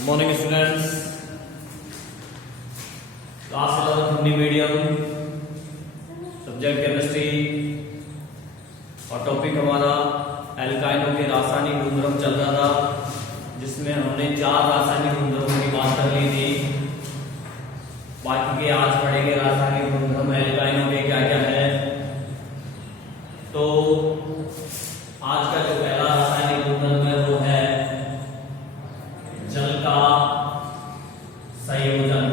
Good morning students. Class 11 Hindi medium, subject chemistry और topic हमारा एल्काइनों के रासायनिक गुणधर्म चल रहा था, जिसमें हमने 4 रासायनिक गुणधर्मों की बात कर ली थी। बाकी के आज पढ़ेंगे रासायनिक गुणधर्म एल्काइनों के क्या क्या है। तो आज का जो पहला रासायनिक गुणधर्म है वो है जल का संयोजन।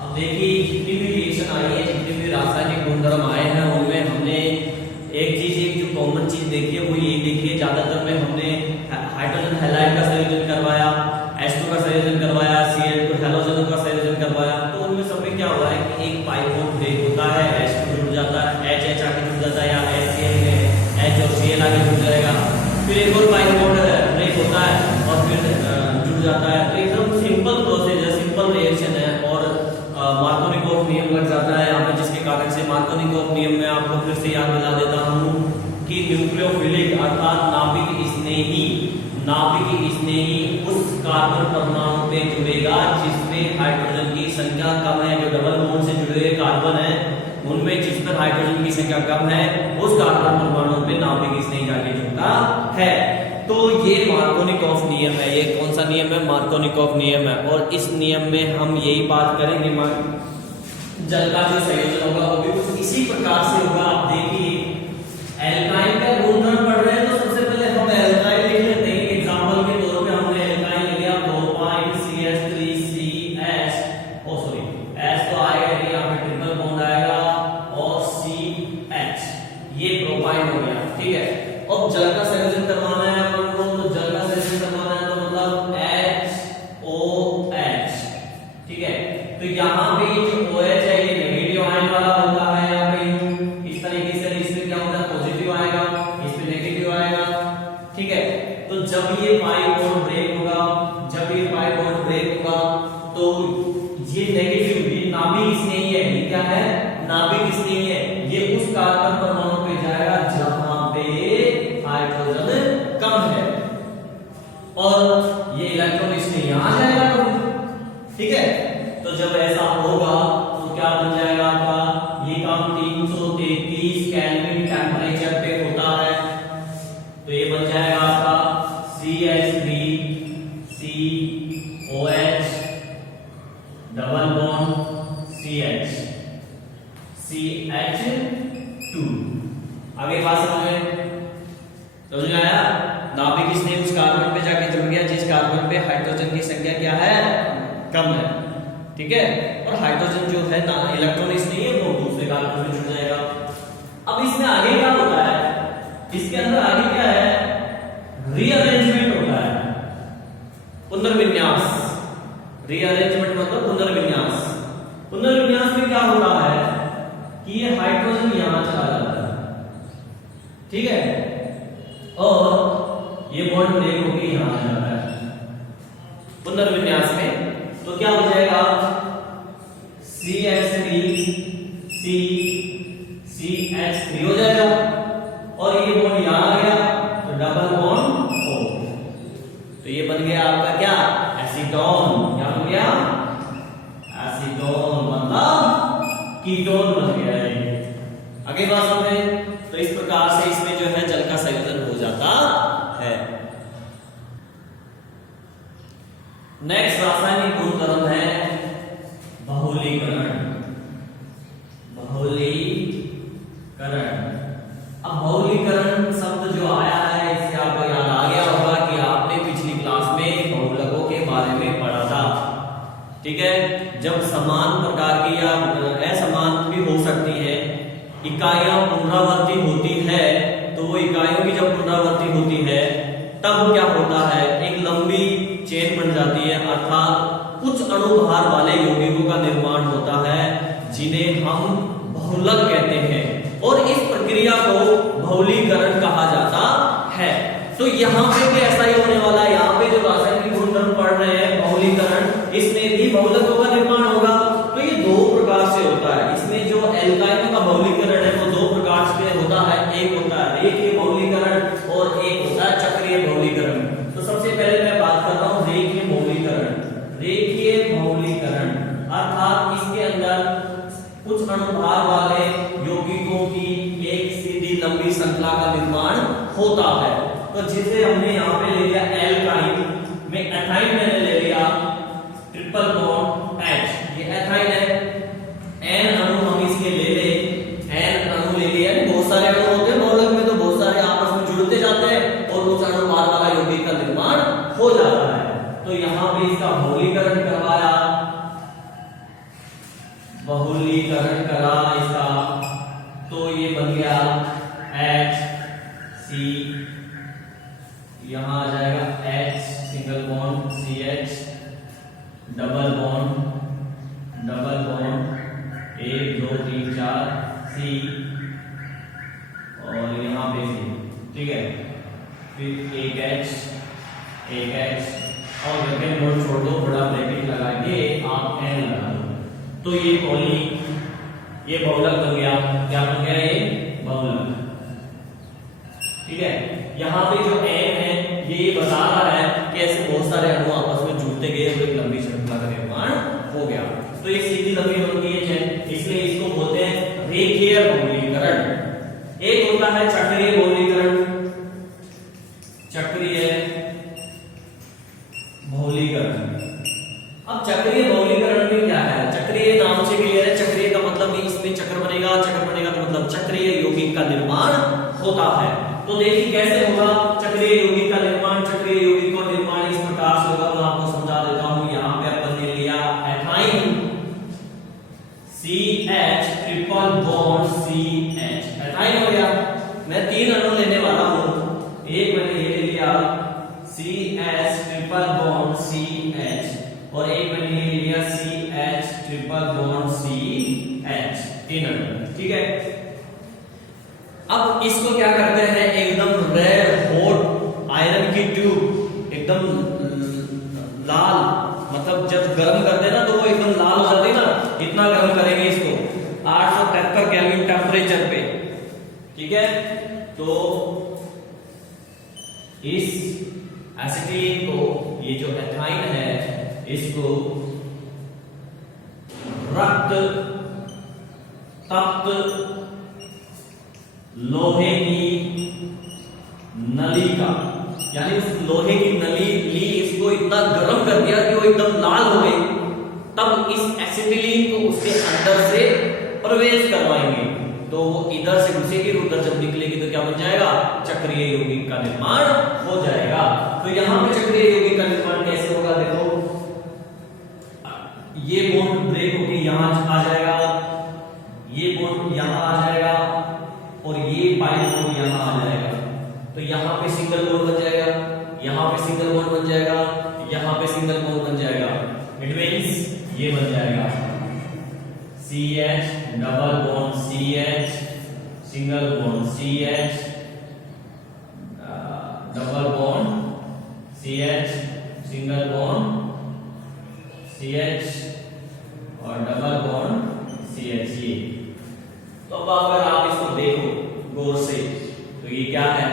अब देखिए जितनी भी रिएक्शन आई है, जितने भी रासायनिक गुणधर्म आए हैं, उनमें हमने एक जो कॉमन चीज देखी है वो यही देखी है। ज्यादातर में हमने हाइड्रोजन हैलाइड का संयोजन करवाया, H2 का संयोजन करवाया, Cl2 हैलोजन का संयोजन करवाया। तो उनमें सब में क्या हुआ है कि एक पाई बॉन्ड ब्रेक होता है, H2 जुड़ जाता है, H आगे जुड़ जाता है, या HCl में H और Cl आगे जुड़ जाएगा, फिर एक और पाई बॉन्ड ब्रेक होता है और फिर जुड़ जाता है। तो एकदम सिंपल प्रोसेस है, सिंपल रिएक्शन है और मार्कोनिकोव नियम लग जाता है यहाँ पे, जिसके कारण से मार्कोनिकोव नियम में आपको फिर से याद दिला देता हूँ कि न्यूक्लियोफिलिक अर्थात नाभिक स्नेही उस कार्बन परमाणु पे जुड़ेगा जिसमें हाइड्रोजन की संख्या कम है। जो डबल बॉन्ड से जुड़े हुए कार्बन है उनमें जिस पर हाइड्रोजन की संख्या कम है उस कार्बन परमाणु पे नाभिक स्नेही जाके जुड़ता है। तो ये मार्कोनिकोव नियम है। ये कौन सा नियम है? मार्कोनिकोव नियम है। और इस नियम में हम यही बात करेंगे, जल का जो संयोजन होगा वो भी कुछ इसी प्रकार से होगा। आप देखिए एल्काइन का गुणधर्म पढ़ रहे हैं तो सबसे पहले हम एल्काइन लिख लेते हैं। एग्जांपल के तौर पे हमने एल्काइन ले लिया प्रोपाइन CH3CH, ओ सॉरी H तो आएगा नहीं, यहाँ पे ट्रिपल बॉन्ड आएगा और CH, ये प्रोपाइन हो गया। ठीक है, अब जल का संयोजन करवाना है अपन को, तो जल का संयोजन करवाना है तो मतलब HOH। ठीक है, तो यहाँ पे जो OH है ये नेगेटिव आयन वाला होता है। यहाँ पे इस तरीके से इसमें क्या होता है, पॉजिटिव आएगा, इसमें नेगेटिव आएगा। ठीक है, तो जब ये पाई बॉन्ड ब्रेक होगा, तो ये नेगेटिव, ये नाभिक स्नेही है, ये क्या है, नाभिक स्नेही है, ये उस कार्बन परमाणु पे जाएगा जहां पे हाइड्रोजन कम है और ये इलेक्ट्रॉन स्नेही यहां आ जाएगा। ठीक है, तो जब ऐसा होगा तो क्या बन जाएगा आपका, ये काम 333 केल्विन टेंपरेचर पे होता है, तो ये बन जाएगा आपका CH3COH डबल बॉन्ड CH2। आगे बात समझ में आया? नाभिक स्नेही उस कार्बन पे जाके जुड़ गया जिस कार्बन पे हाइड्रोजन की संख्या क्या है, कम है। ठीक है, और हाइड्रोजन जो है ना इलेक्ट्रॉन स्नेही है वो दूसरे कार्बन पे जुड़ जाएगा। अब इसमें आगे क्या होता है, इसके अंदर आगे क्या है, रीअरेंजमेंट होता है, पुनर्विन्यास। रीअरेंजमेंट मतलब पुनर्विन्यास। पुनर्विन्यास में क्या होता है कि ये हाइड्रोजन यहां चला जाता है। ठीक है, और ये बॉन्ड ब्रेक होकर यहां आ जाता है पुनर्विन्यास में। तो क्या हो जाएगा, CH3CH3 हो जाएगा और ये बॉन्ड यहां आ गया तो डबल बॉन्ड O। तो ये बन गया आपका क्या, एसीटोन। क्या बन गया, एसीटोन, मतलब कीटोन बन गया है। आगे बात समझे? तो इस प्रकार से इसमें जो है जल का संयोजन हो जाता है। नेक्स्ट रासायनिक गुणधर्म है बहुलीकरण। अब बहुलीकरण शब्द जो आया है इससे आपको याद आ गया होगा कि आपने पिछली क्लास में बहुलकों के बारे में पढ़ा था। ठीक है, जब समान प्रकार की या असमान भी हो सकती है इकाइयां पुनरावर्ती होती है, तो वो इकाइयों की जब पुनरावर्ती होती है तब क्या होता है, एक लंबी चेन बन जाती है, अर्थात कुछ अणुभार वाले यौगिकों का निर्माण होता है जिन्हें हम बहुलक कहते हैं, और इस प्रक्रिया को बहुलीकरण कहा जाता है। तो यहाँ पे भी ऐसा ही होने वाला है। यहाँ पे जो रासायनिक गुणधर्म पढ़ रहे हैं बहुलीकरण, इसमें भी बहुलकों का निर्माण होगा। तो ये 2 प्रकार से होता है। इसमें जो एल्काइनों का बहुलीकरण है वो 2 प्रकार से होता है। एक होता है रेखीय बहुलीकरण और एक होता है चक्रीय बहुलीकरण। तो सबसे पहले मैं बात कर रहा हूँ अर्थात इसके अंदर कुछ अनुभार वाले यौगिकों की एक सीधी लंबी श्रृंखला का निर्माण होता है। तो जिसे हमने यहाँ पे ले लिया एल्काइन में, एथाइन मैंने ले लिया ट्रिपल बॉन्ड H, ये एथाइन है। N अणु हम इसके ले ले, N अणु ले लिए, बहुत सारे अणु होते हैं बहुलक में, तो बहुत सारे आपस में जुड़ते जाते हैं और उस अनुभार वाला यौगिक का निर्माण हो जाता है। तो यहाँ पे इसका बहुलीकरण करवाया, बहुलीकरण करा इसका, तो ये बन गया HC, यहां आ जाएगा H single bond CH, double bond 1 2 3 4 C और यहां पे C, ठीक है। फिर एक H और सेकंड बॉन्ड छोड़ दो, बड़ा ब्रैकेट लगा के आप N लगा दो, तो ये बहुलक बन गया। क्या बन गया? ये बहुलक, ठीक है। यहाँ पे जो N है ये बता रहा है कि ऐसे बहुत सारे अणु आपस में जुड़ते गए और एक लंबी श्रृंखला का निर्माण हो गया। तो ये सीधी लंबी होती है, इसलिए इसको बोलते हैं रेखीय बहुलीकरण। एक होता है चक्रीय बहुलीकरण, चक्रीय बहुलीकरण। अब चक्रीय बहुलीकरण में क्या है? चक्रीय नाम से क्लियर है, चक्रीय का मतलब इसमें चक्र बनेगा, चक्र बनेगा तो मतलब चक्रीय यौगिक का निर्माण होता है। तो देखिए कैसे होगा चक्रीय यौगिक का निर्माण। चक्रीय यौगिक का निर्माण इस प्रकार से होगा, मैं आपको समझा देता हूं। यहाँ पे अपन ने लिया ethyne CH triple bond CH, ethyne हो गया। मैं 3 अणु लेने वाला हूं, एक मैंने ये ले लिया CH ट्रिपल बॉन्ड CH और एक मैंने ये ले लिया CH ट्रिपल बॉन्ड CH, 3 अणु, ठीक है। अब इसको क्या करते हैं, एकदम रेड हॉट आयरन की ट्यूब, एकदम लाल, मतलब जब गर्म करते हैं ना तो वो एकदम लाल हो जाती है ना, इतना गर्म करेंगे इसको 873 केल्विन टेम्परेचर पे, ठीक है। तो इस एसिटिलीन को, ये जो एथाइन है, इसको रक्त तप्त लोहे की नली का, यानी उस लोहे की नली ली, इसको इतना गर्म कर दिया कि वो एकदम लाल हो गई। तब इस एसिटिलीन को उसके अंदर से प्रवेश करवाएंगे, तो वो इधर से घुसेगी, उधर जब निकलेगी तो क्या बन जाएगा? चक्रीय यौगिक का निर्माण हो जाएगा। तो यहां पे चक्रीय यौगिक का निर्माण कैसे होगा? देखो, ये बॉन्ड ब्रेक होकर यहां आ जाएगा, ये बॉन्ड यहां आ जाएगा और ये पाई बॉन्ड यहां आ जाएगा। तो यहां पे सिंगल बॉन्ड बन जाएगा, यहां पे सिंगल बॉन्ड बन जाएगा, यहां पे सिंगल बॉन्ड बन जाएगा। इट मींस ये बन जाएगा CH double bond CH, single bond CH, double bond CH, single bond CH और डबल बॉन्ड CH। ये तो अब अगर आप इसको देखो गौर से तो ये क्या है?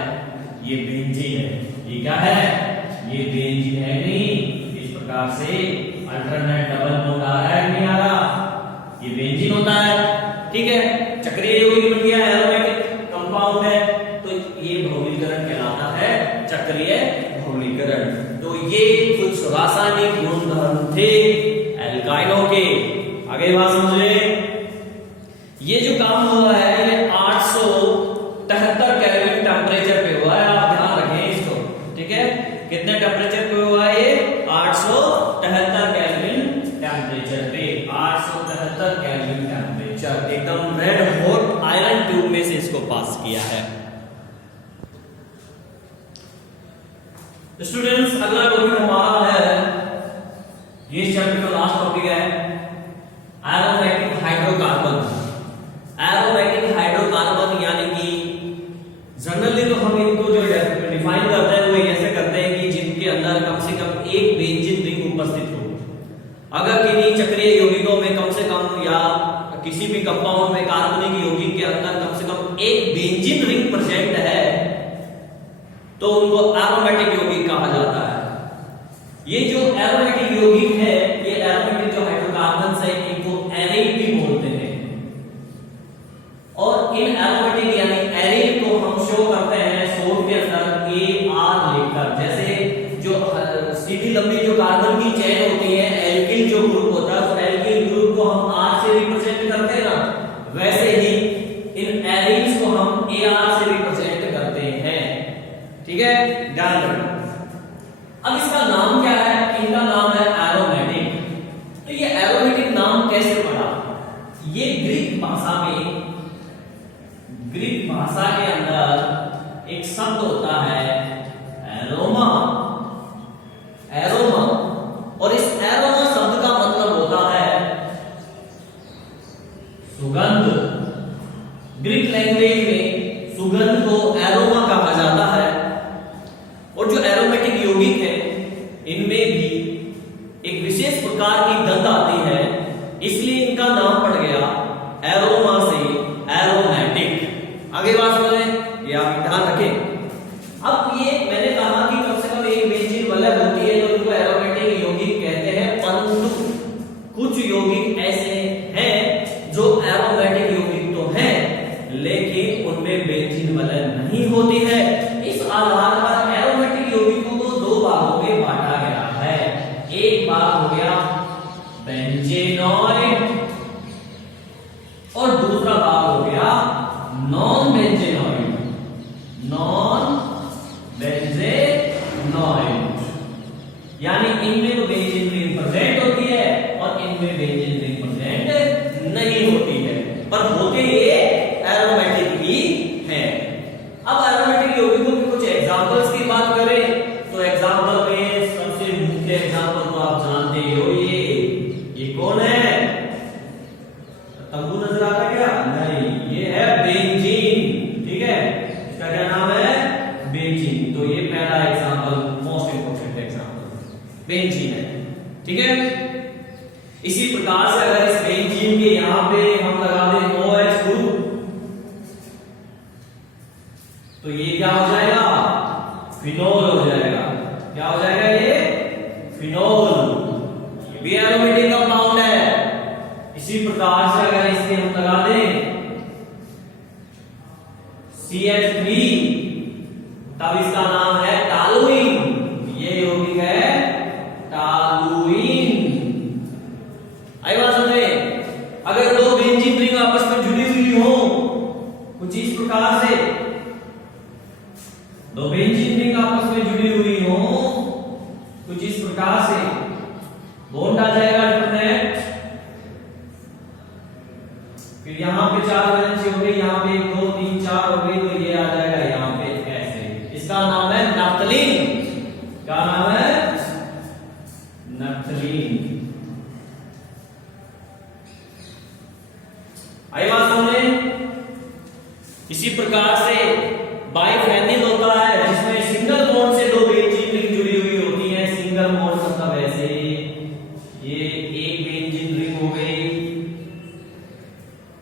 ये बेंजीन है। ये क्या है? ये बेंजीन है। नहीं, इस प्रकार से अल्टरनेट डबल बॉन्ड आ रहा है, नहीं आ रहा? ये बेंजीन होता है, ठीक है। चक्रीय यौगिक बन गया, एरोमेटिक कंपाउंड है, तो ये बहुलीकरण कहलाता है, चक्रीय बहुलीकरण। तो ये कुछ रासायनिक गुणधर्म थे एल्काइनों के। आगे बात समझे। ये जो काम हुआ है ये 873 केल्विन टेम्परेचर पे हुआ है, आप ध्यान रखें इसको, ठीक है। कितने टेम्परेचर पे हुआ है ये? 873 केल्विन टेम्परेचर पे, 873 केल्विन टेम्परेचर, एकदम रेड हॉट आयरन ट्यूब में से इसको पास किया है। स्टूडेंट्स, अगला टॉपिक हमारा है, ये चैप्टर का लास्ट टॉपिक है, एरोमेटिक हाइड्रोकार्बन। एरोमेटिक हाइड्रोकार्बन यानी कि जनरली तो हम इनको जो डिफाइन करते हैं वो ऐसे करते हैं कि जिनके अंदर कम से कम एक बेंजीन रिंग उपस्थित हो। अगर किन्हीं चक्रीय यौगिकों में कम से कम या किसी भी कंपाउंड में कार्बनिक यौगिक के अंदर कम से कम एक बेंजीन रिंग प्रेजेंट है तो उनको एरोमेटिक यौगिक कहा जाता है। ये जो एरोमेटिक यौगिक है, ये एरोमेटिक जो हाइड्रोकार्बन है इनको एरिल भी बोलते हैं। और इन एरोमेटिक यानी एरिल को हम शो करते हैं शॉर्ट के अंदर AR लिखकर। जैसे जो सीधी लंबी जो कार्बन की चेन होती है, एल्किल जो ग्रुप होता है, तो एल्किल ग्रुप को हम R से रिप्रेजेंट करते हैं ना, वैसे ही इन एरिल्स को हम AR से रिप्रेजेंट करते हैं। ठीक है, ध्यान रखना। अब इसका नाम क्या है? इनका नाम है एरोमेटिक। तो ये एरोमेटिक नाम कैसे पड़ा? ये ग्रीक भाषा में, ग्रीक भाषा के अंदर एक शब्द होता है एरोमा। एरोमा, और इस एरोमा शब्द का मतलब होता है सुगंध। ग्रीक लैंग्वेज में सुगंध को एरोमा कहा जाता है। और जो एरोमेटिक यौगिक है इनमें भी एक विशेष प्रकार की गंध आती है, इसलिए इनका नाम पड़ गया एरोमा से एरोमेटिक। आगे बात समझें, ये आप ध्यान रखें। अब ये मैंने कहा कि कम से कम एक बेंजीन वलय होती है तो इनको एरोमेटिक यौगिक कहते हैं, परंतु कुछ यौगिक ऐसे हैं जो एरोमेटिक यौगिक तो हैं लेकिन उनमें बेंजीन वलय नहीं होती है। इस आधार पर एरोमेटिक यौगिकों को दो भागों में बांटा गया है। एक भाग हो गया बेंजेनॉइड और दूसरा भाग हो गया नॉन बेंजेनॉइड। नॉन बेंजेनॉइड यानी इनमें तो बेंजीन रिंग प्रेजेंट होती है और इनमें बेंजीन रिंग प्रेजेंट नहीं होती है, पर होते ये एरोमेटिक ही हैं। अब एरोमेटिक यौगिकों के कुछ एग्जांपल्स की बात करें तो एग्जांपल में सबसे मुख्य एग्जांपल तो आप जानते ही हो, ये कौन है? तंबू नजर आता है क्या? नहीं, ये है बेंजीन। ठीक है, इसका क्या नाम है? बेंजीन। तो ये पहला example, most important example benzene है। ठीक है, इसी प्रकार से अगर इस बेंजीन के यहां पे हम लगा दें OH ग्रुप तो ये क्या हो जाएगा? फिनोल हो जाएगा। क्या हो जाएगा? ये फिनोल। ये भी एरोमेटिक कंपाउंड है। इसी प्रकार से अगर इसके हम लगा दें CH3 तब इसका नाम है टालुइन। ये यौगिक है टालुइन। आई बात समझे? अगर दो बेंजीन रिंग आपस में जुड़ी हुई हो कुछ इस प्रकार से, दो बेंजीन रिंग आपस में जुड़ी हुई हो कुछ इस प्रकार से, बॉन्ड आ जाएगा डिफरेंट। फिर यहां पे 4 वैलेंसी हो गई, यहां पे 1 2 3 4 हो गई, तो ये आ जाएगा यहां पे ऐसे। इसका नाम है नफ्थलीन। क्या नाम है? नफ्थलीन। आई बात समझे? इसी प्रकार से बाइफेनिल होता है जिसमें सिंगल बॉन्ड से दो बेंजीन रिंग जुड़ी हुई होती है। सिंगल बॉन्ड मतलब ऐसे, ये एक बेंजीन रिंग हो गई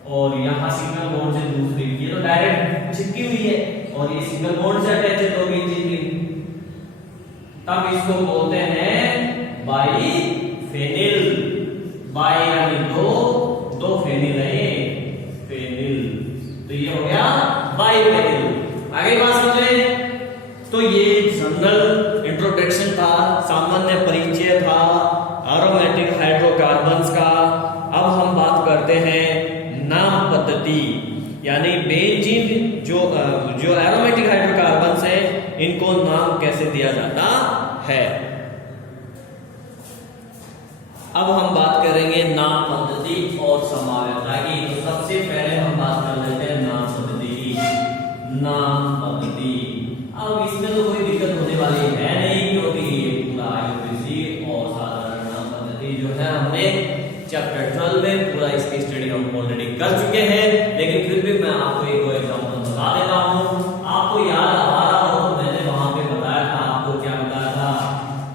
और यहां सिंगल बॉन्ड से दूसरी, ये तो डायरेक्ट चिपकी हुई है और ये सिंगल बॉन्ड से अटैच है दो बेंजीन रिंग, तब इसको बोलते हैं बाइफेनिल। बाई यानी दो, दो फेनिल है फेनिल, तो ये हो गया बाइफेनिल। आगे बात समझे? तो ये जनरल इंट्रोडक्शन था, सामान्य परिचय था एरोमेटिक हाइड्रोकार्बन्स का। अब हम बात करते हैं नाम पद्धति, यानी बेंजीन जो एरोमेटिक हाइड्रोकार्बन्स है इनको नाम कैसे दिया जाता है। अब हम बात करेंगे नाम पद्धति और समावेयता की। तो सबसे पहले हम बात कर लेते हैं नाम पद्धति की। नाम पद्धति, अब इसमें तो कोई दिक्कत होने वाली है नहीं क्योंकि ये पूरा आयुर्वेदी और साधारण नाम पद्धति जो है हमने चैप्टर 12 में पूरा इसकी स्टडी हम ऑलरेडी कर चुके हैं, लेकिन फिर भी मैं आपको एक दो एग्जांपल बता देता हूं। आपको याद आ रहा हो तो मैंने वहां पे बताया था, आपको क्या बताया था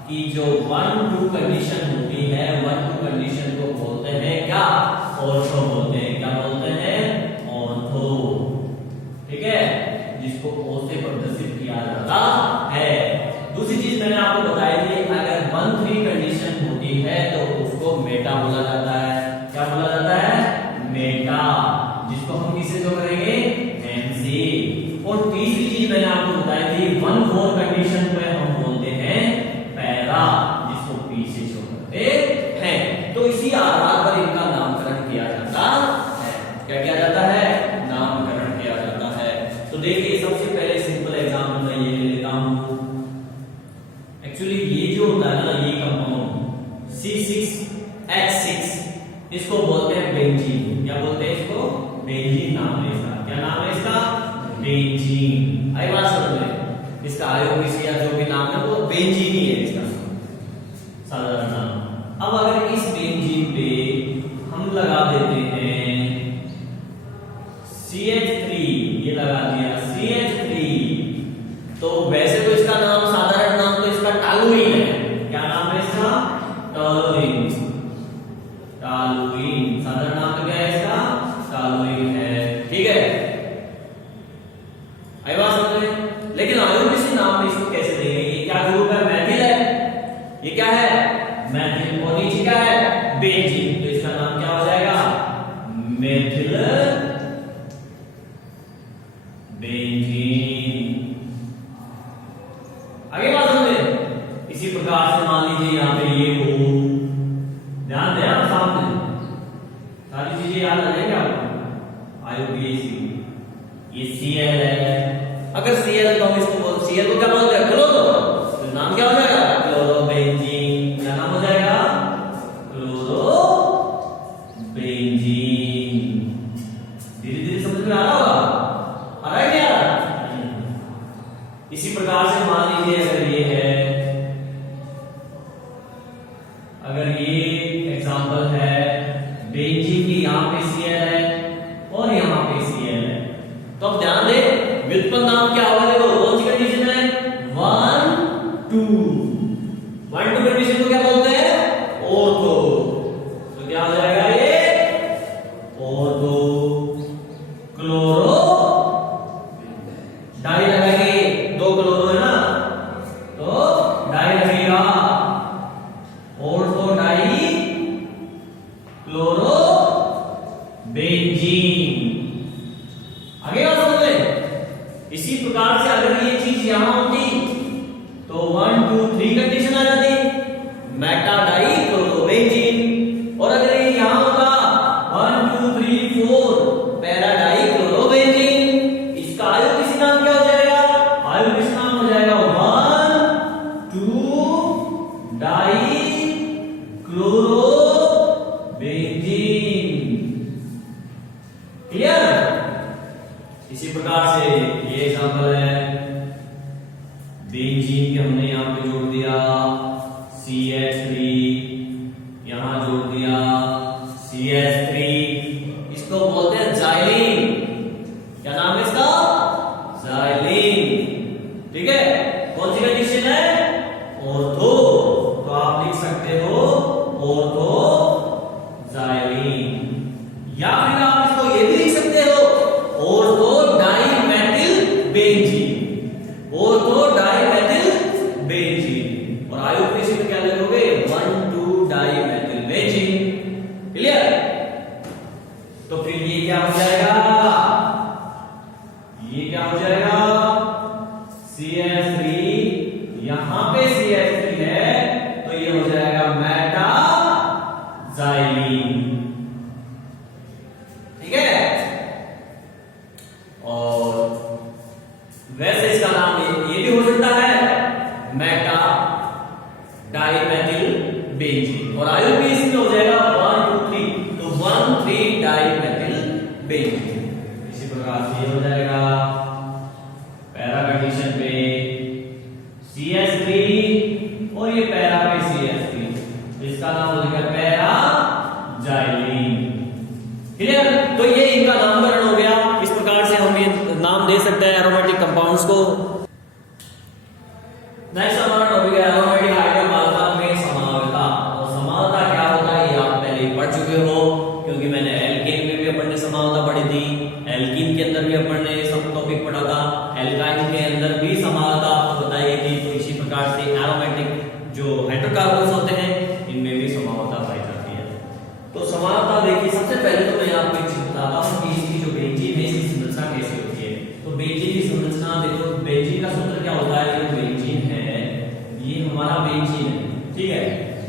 कि जो 1-2 कंडीशन होती है, 1-2 कंडीशन को बोलते हैं क्या? ऑर्थो बोलते हैं। क्या बोलते हैं? ऑर्थो। ठीक है, जिसको ओ से प्रदर्शित किया जाता है। दूसरी चीज मैंने आपको बताई थी, अगर 1-3 कंडीशन होती है तो उसको मेटा बोला जाता है। और तीसरी चीज मैंने आपको बताई थी 1,4 कंडीशन पे हम बोलते हैं पैरा, जिसको पी से शो करते हैं। तो इसी आधार पर इनका नामकरण किया जाता है। क्या किया जाता है? नामकरण किया जाता है। तो देखिए सबसे पहले सिंपल एग्जांपल मैं ये ले लेता हूं। एक्चुअली ये जो होता है ना, ये कंपाउंड C6H6 इसको बोलते हैं बेंजीन। क्या बोलते हैं इसको? बेंजीन नाम है इसका। क्या नाम है इसका? बेंजीन। आई बात समझ में? इसका आयोडीन या जो भी नाम है वो बेंजीन ही है इसका साधारण नाम। अब अगर इस बेंजीन पे हम लगा देते हैं CH3, ये लगा दिया CH3, तो वैसे तो इसका नाम साधारण नाम तो इसका टॉलुइन है। क्या नाम है इसका? टॉलुइन। टॉलुइन साधारण नाम तो क्या है इसका? टॉलुइन है। ठीक है, आई बात समझ में? लेकिन आयोडीन नाम में इसको कैसे देंगे? ये क्या ग्रुप है? मैथिल है। ये क्या है? मैथिल। और नीचे क्या है? बेंजीन। तो इसका नाम क्या हो जाएगा? Methyl benzene. आगे बात समझे? इसी प्रकार से मान लीजिए यहाँ पे ये हो, ध्यान दें आप सामने सारी चीजें याद आ जाएंगे आपको। आयोडीन, ये Cl है। अगर Cl तो हम इसको बोल, Cl को क्या बोलते हैं? क्लोरो। तो नाम क्या हो जाएगा? क्लोरोबेंजीन। क्या नाम हो जाएगा? क्लोरोबेंजीन। धीरे धीरे समझ में आ रहा होगा? आ रहा है क्या? इसी प्रकार से मान लीजिए अगर ये है, अगर ये एग्जांपल है बेंजीन की, यहां पे Cl है और यहां पे Cl है, तो अब ध्यान दें व्युत्पन्न नाम क्या होगा? देखो कौन सी कंडीशन है? 1 2 कंडीशन को क्या बोलते हैं? ऑर्थो। तो क्या हो जाएगा ये? ऑर्थो क्लोरो डाई लगाएंगे, 2 क्लोरो है ना, तो डाई लगेगा, ऑर्थो डाई क्लोरो बेंजीन। आगे बात समझ में? इसी प्रकार से अगर ये चीज यहां होती तो 1 2 3 कंडीशन आ जाती, मेटा डाई क्लोरोबेंजीन। और अगर ये यहां होता 1 2 3 4 पैरा डाई क्लोरोबेंजीन, इसका आयोडीन नाम क्या हो जाएगा? आयोडीन नाम हो जाएगा 1 2 डाई क्लोरोबेंजीन। क्लियर? इसी प्रकार से ये एग्जांपल है बेंजीन के, हमने यहां पे जोड़ दिया CH3, यहां जोड़ दिया CH3, इसको बोलते हैं जाइलिन। क्या नाम है इसका? जाइलिन। ठीक है, कौन सी कंडीशन है? ऑर्थो। तो आप लिख सकते हो ऑर्थो जाइलिन, या फिर आप इसको ये भी लिख सकते हो ortho dimethyl benzene. Ortho dimethyl benzene. और आयोडीन में क्या लिखोगे? 1 2 डाइमेथिल बेंजीन। क्लियर? तो फिर ये क्या हो जाएगा? ये क्या हो जाएगा? CH3, यहां पे CH3 है तो ये हो जाएगा मेटा जाइलिन। ठीक है? और वैसे इसका नाम ये भी हो सकता है मेटा डाइमेथिल बेंजीन। और आयोडीन में हो जाएगा 1 2 3, तो 1 3 डाइमेथिल बेंजीन। इसी प्रकार से ये हो जाएगा पैरा कंडीशन पे CH3 और ये पैरा पे CH3, इसका नाम हो जाएगा पैरा जाइलिन। क्लियर? तो ये इनका नामकरण हो गया। इस प्रकार से हम ये नाम दे सकते हैं एरोमेटिक कंपाउंड्स को। नेक्स्ट हमारा टॉपिक है एरोमेटिक हाइड्रोकार्बन में समावता। और समावता क्या होता है ये आप पहले पढ़ चुके हो, क्योंकि मैंने एल्केन में भी अपन ने समावता पढ़ी थी, एल्कीन के अंदर भी अपन ने सब टॉपिक पढ़ा था, एल्काइन के अंदर भी समावता आपको बताई थी। तो इसी प्रकार से एरोमेटिक जो हाइड्रोकार्बन्स होते हैं इनमें भी समावता पाई जाती है। तो समावता देखिए, सबसे पहले तो मैं आपको एक चीज बताता हूं कि इसकी जो बेंजीन है इसकी संरचना कैसे होती है। तो बेंजीन की संरचना ठीक है,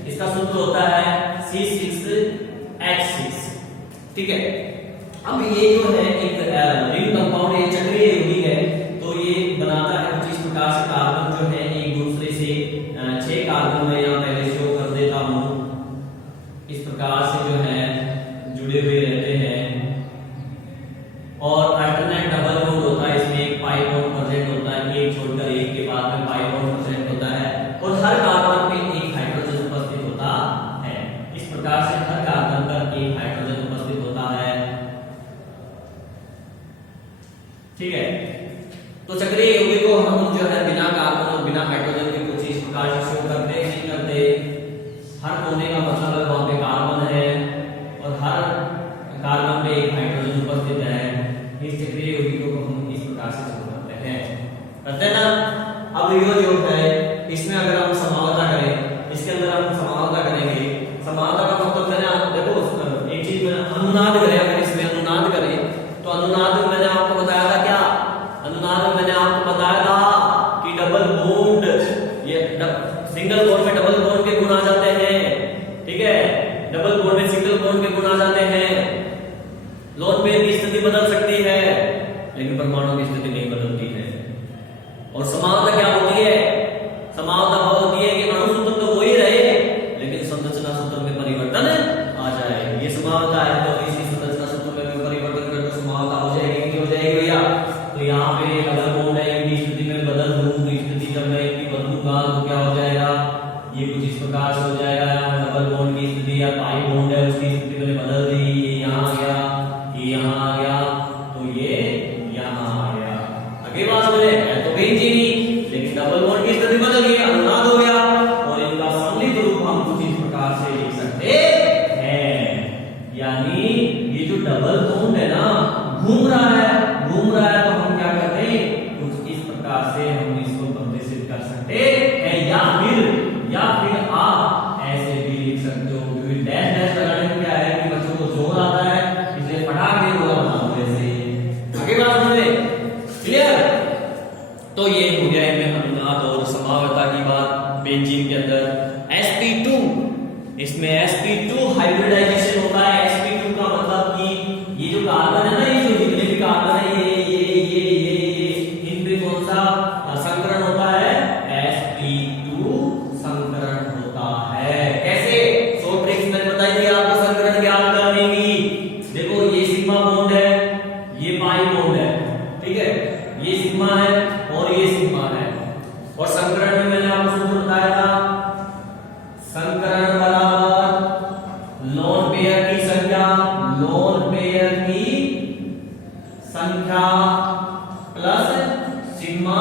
इसका सूत्र होता है C6H6, ठीक है। अब ये जो है एक रिंग कंपाउंड, ये चक्रीय यौगिक है, तो ये बनाता है कुछ इस प्रकार से। कार्बन जो है एक दूसरे से 6 कार्बन में यहाँ पहले शो कर देता हूं, इस प्रकार से जो है जुड़े हुए रहते हैं। और अल्टरनेट डबल बॉन्ड होता है, इसमें एक पाई बॉन्ड प्रेजेंट होता है, एक छोड़कर एक के बाद में पाई बॉन्ड प्रेजेंट होता है, और हर कार्बन पे एक हाइड्रोजन उपस्थित होता है। इस प्रकार से हर कार्बन पर एक हाइड्रोजन उपस्थित होता है, ठीक है। तो चक्रीय यौगिक को हम जो है बिना कार्बन और बिना हाइड्रोजन के कुछ इस प्रकार से शो करते हैं, नहीं करते। हर कोने का मतलब है वहां पे कार्बन है और हर कार्बन पे एक हाइड्रोजन उपस्थित है। इस चक्रीय यौगिकों को हम इस प्रकार से शो करते हैं ना। अब ये जो है इसमें अगर हम समानता करें, इसके अंदर हम समानता करेंगे। समानता का मतलब मैंने आप देखो एक चीज में अनुनाद करें, अगर इसमें अनुनाद करें तो अनुनाद मैंने आपको बताया था क्या, अनुनाद मैंने आपको बताया था कि डबल बॉन्ड, ये सिंगल बॉन्ड में डबल बॉन्ड के गुण आ जाते हैं, ठीक है। डबल बॉन्ड में सिंगल बॉन्ड के गुण आ जाते हैं। लोन पेयर की स्थिति बदल सकती है लेकिन परमाणु की स्थिति नहीं बदलती है। और समानता क्या होती है, समानता होती है कि अणु सूत्र तो वही रहे लेकिन संरचना सूत्र में परिवर्तन आ जाए, ये समानता है। तो इसी संरचना सूत्र में परिवर्तन कर तो समानता हो जाएगी, क्या हो जाएगी भैया। तो यहाँ पे डबल बॉन्ड है, इनकी स्थिति में बदल दूं, स्थिति जब मैं इनकी बदलूंगा तो क्या हो जाएगा, ये कुछ इस प्रकार से हो जाएगा। डबल बॉन्ड की स्थिति या पाई बॉन्ड है उसकी स्थिति मैंने बदल दी, ये यहाँ आ गया, ये यहाँ आ गया, तो ये यहाँ आ गया। आगे बात बोले तो बेंजीन ही, लेकिन डबल बॉन्ड की स्थिति बदल गई, अनुनाद हो गया, और इनका सम्मिलित रूप हम कुछ इस प्रकार से लिख सकते हैं। यानी ये जो डबल बॉन्ड है ना घूम रहा है तो हम क्या करते हैं, कुछ इस प्रकार से हम इसको प्रदर्शित कर सकते हैं। या फिर आप ऐसे भी लिख सकते हो, क्योंकि डैश डैश लगाने में क्या है कि बच्चों को जोर आता है, इसलिए फटाक दे बोला बना दो ऐसे। आगे बात समझे, क्लियर। तो ये हो गया इनमें अनुनाद और समावता की बात। बेंजीन के अंदर sp2, इसमें sp2 हाइब्रिडाइजेशन होता है। sp2 का मतलब कि ये जो कार्बन है ना, ये जो जितने भी कार्बन है ये इन पे कौन सा संकरण होता है, sp2 संकरण होता है। कैसे, शॉर्ट ट्रिक्स मैंने बताई थी आपको संकरण ज्ञात करने की। देखो ये सिग्मा बॉन्ड है, ये पाई बॉन्ड है, ठीक है, ये सिग्मा है और ये सिग्मा है। और संकरण में मैंने आपको सूत्र बताया था, संकरण बराबर लोन पेयर की संख्या प्लस सिग्मा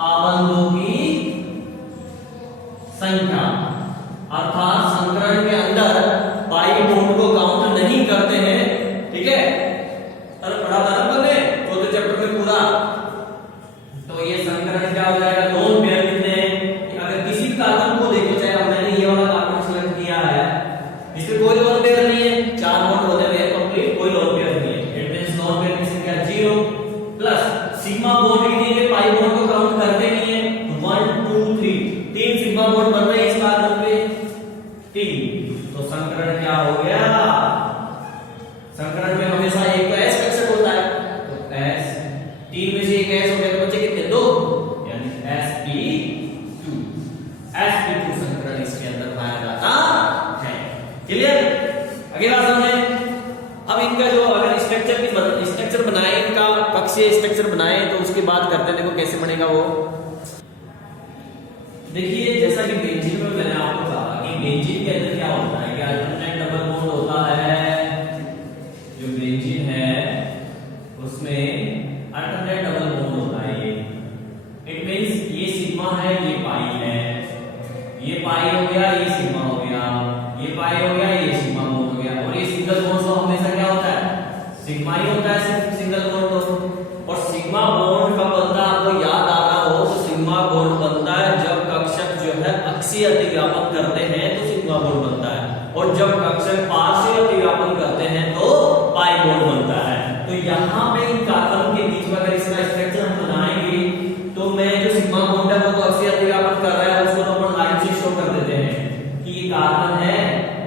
आबंधों की संख्या। अर्थात संकरण के अंदर पाई बॉन्ड को काउंट नहीं करते हैं, ठीक है। अरे बड़ा बना बने चौथे चैप्टर में पूरा। तो ये संकरण क्या हो जाएगा, लोन पेयर कितने हैं, अगर किसी कार्बन को देखो, चाहे मैंने ये वाला कार्बन सिलेक्ट किया है, इसमें कोई लोन पेयर नहीं है, 4 बॉन्ड होते हैं कंप्लीट, कोई लोन पेयर नहीं है। इट मींस लोन पेयर की संख्या 0 प्लस सिग्मा बॉन्ड की के पाई बॉन्ड को काउंट करते नहीं है, 1 2 3 तीन सिग्मा बॉन्ड बन रहे हैं इस कार्बन पे, 3। तो संकरण क्या हो गया, संकरण में हमेशा एक तो s कक्षक होता है, तो s 3 में से एक s हो गया तो बचे कितने, 2, यानी sp2 संकरण इसके अंदर पाया जाता है। क्लियर, आगे बात समझे। अब इनका जो अगर स्ट्रक्चर बनाए, इनका कक्षीय स्ट्रक्चर बनाए तो उसकी बात करते हैं। देखो कैसे बनेगा वो, देखिए जैसा कि बेंजीन में मैंने आपको कहा कि बेंजीन के अंदर क्या होता है कि अल्टरनेट डबल बॉन्ड होता है। जो बेंजीन है उसमें अल्टरनेट डबल बॉन्ड होता है। ये इट मींस ये सिग्मा है, ये पाई है, ये पाई हो गया, ये सिग्मा हो गया, ये पाई हो गया, ये सिग्मा बॉन्ड हो गया। और ये सिंगल बॉन्ड तो हमेशा क्या होता है, सिग्मा ही होता है, सिंगल बॉन्ड। और सिग्मा बॉन्ड का बनता आपको याद आ रहा हो तो सिग्मा बॉन्ड बनता है जब कक्षक जो है अक्षीय अतिव्यापन करते हैं तो सिग्मा बॉन्ड बनता है, और जब कक्षक पार्श्व अतिव्यापन करते हैं तो पाई बॉन्ड बनता है। तो यहाँ पे इन कार्बन के बीच में अगर इसका स्ट्रक्चर हम बनाएंगे तो मैं जो सिग्मा बॉन्ड है वो तो अक्षीय अतिव्यापन कर रहा है, उसको तो अपन लाइन से शो कर देते हैं। कार्बन है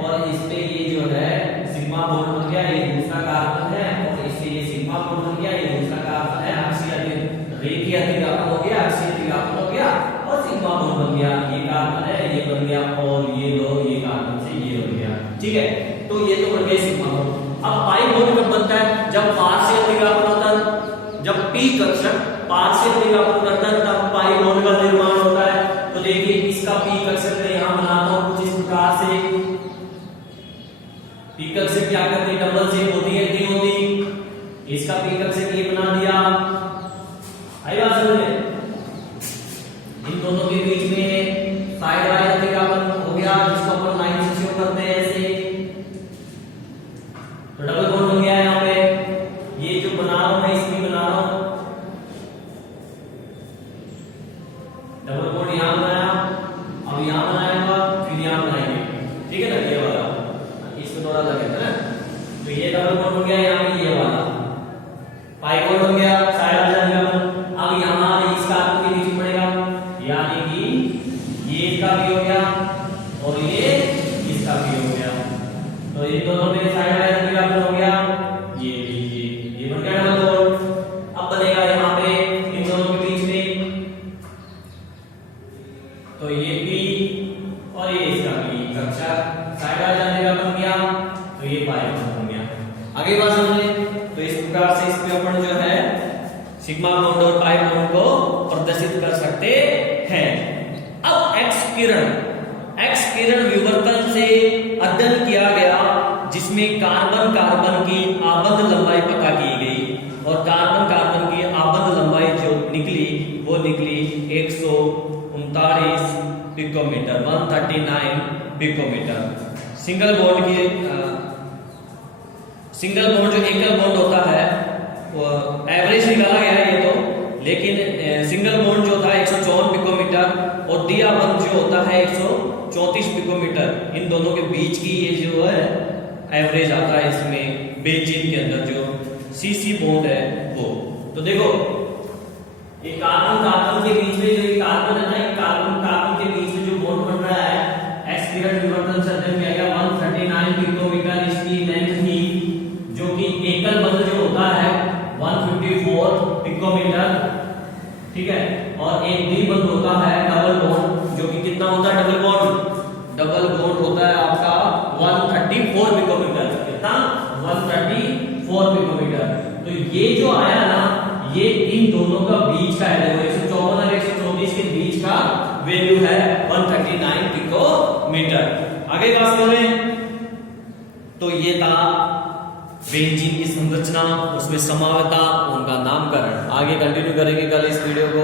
और इस पे ये जो है सिग्मा बॉन्ड बन गया, ये दूसरा कार्बन है और इससे ये सिग्मा बॉन्ड बन गया, ये दूसरा कार्बन है, रेखीय अतिव्यापन हो गया, अक्षीय अतिव्यापन हो गया और सिग्मा बॉन्ड बन गया। ये कार्बन है, ये बन गया और ये दो ये कार्बन से ये बन गया। ठीक है, तो ये तो बन गया सिग्मा बॉन्ड। अब पाई बॉन्ड कब बनता है? जब पार्शियल अतिव्यापन होता है, जब पी कक्षक पार्शियल अतिव्यापन करता है तब पाई बॉन्ड का निर्माण होता है। तो देखिए इसका पी कक्षक मैं यहां बनाता हूं कुछ इस प्रकार से। पी कक्षक क्या करती है? डबल शेप होती है, नहीं होती? इसका पी कक्षक ये बना दिया। आई बात समझ में? इन दोनों के बीच में साइड वाइज अतिव्यापन हो गया, जिसको अपन लाइन से शो करते हैं ऐसे। तो डबल बॉन्ड बन गया यहाँ पे। ये जो बना रहा हूं मैं इसमें बना रहा हूं डबल बॉन्ड, यहां बनाया, अब यहां बनाएगा, फिर यहां बनाएंगे। ठीक है ना, ये वाला इसमें थोड़ा लगेगा ना। तो ये डबल बॉन्ड हो गया, यहाँ पे ये वाला पाई बॉन्ड बन गया, साइड वाला अतिव्यापन। अब यहां इसका आपके बीच पड़ेगा, यानी कि ये इसका भी हो गया और ये इसका भी हो गया। तो इन दोनों में साइड वाइज अतिव्यापन हो गया, ये बन गया डबल बॉन्ड। अब बनेगा यहाँ पे इन दोनों के बीच में, तो ये पी और ये इसका पी कक्षक साइड वाइज अतिव्यापन बन गया, तो ये पाई बन गया। आगे बात समझे? तो इस प्रकार से इसमें अपन जो है सिग्मा बॉन्ड और पाई बॉन्ड को प्रदर्शित कर सकते हैं। अब एक्स किरण विवर्तन से अध्ययन किया गया, जिसमें कार्बन कार्बन की आबद्ध लंबाई पता की गई और कार्बन कार्बन की आबद्ध लंबाई जो निकली वो निकली 139 पिकोमीटर, 139 पिकोमीटर। सिंगल बॉन्ड जो एकल बॉन्ड होता है वो एवरेज निकाला गया है ये तो, लेकिन सिंगल बॉन्ड जो था 154 पिकोमीटर और दिया बंद जो होता है 134 पिकोमीटर। इन दोनों के बीच की ये जो है एवरेज आता है इसमें बेंजीन के अंदर जो सीसी बॉन्ड है वो। तो देखो ये कार्बन कार्बन के बीच में जो ये कार्बन है ना, ये कार्बन कार्बन के बीच में जो बॉन्ड बन रहा है, एक्स किरण विवर्तन से अध्ययन किया गया। 139 पिकोमीटर इसकी लेंथ थी, जो कि एकल बंध जो होता है 154 पिकोमीटर। ठीक है, और एक द्विबंध होता है डबल बॉन्ड, जो कि कितना होता है डबल बॉन्ड? डबल बॉन्ड होता है आपका 134 पिकोमीटर। कितना? 134 पिकोमीटर। तो ये जो आया ना, ये इन दोनों का बीच का है, 154 और 134 के बीच का वैल्यू है 139 पिकोमीटर। आगे बात करें तो ये था बेंजीन की संरचना, उसमें समावता, उनका नामकरण। आगे कंटिन्यू करेंगे कल इस वीडियो को।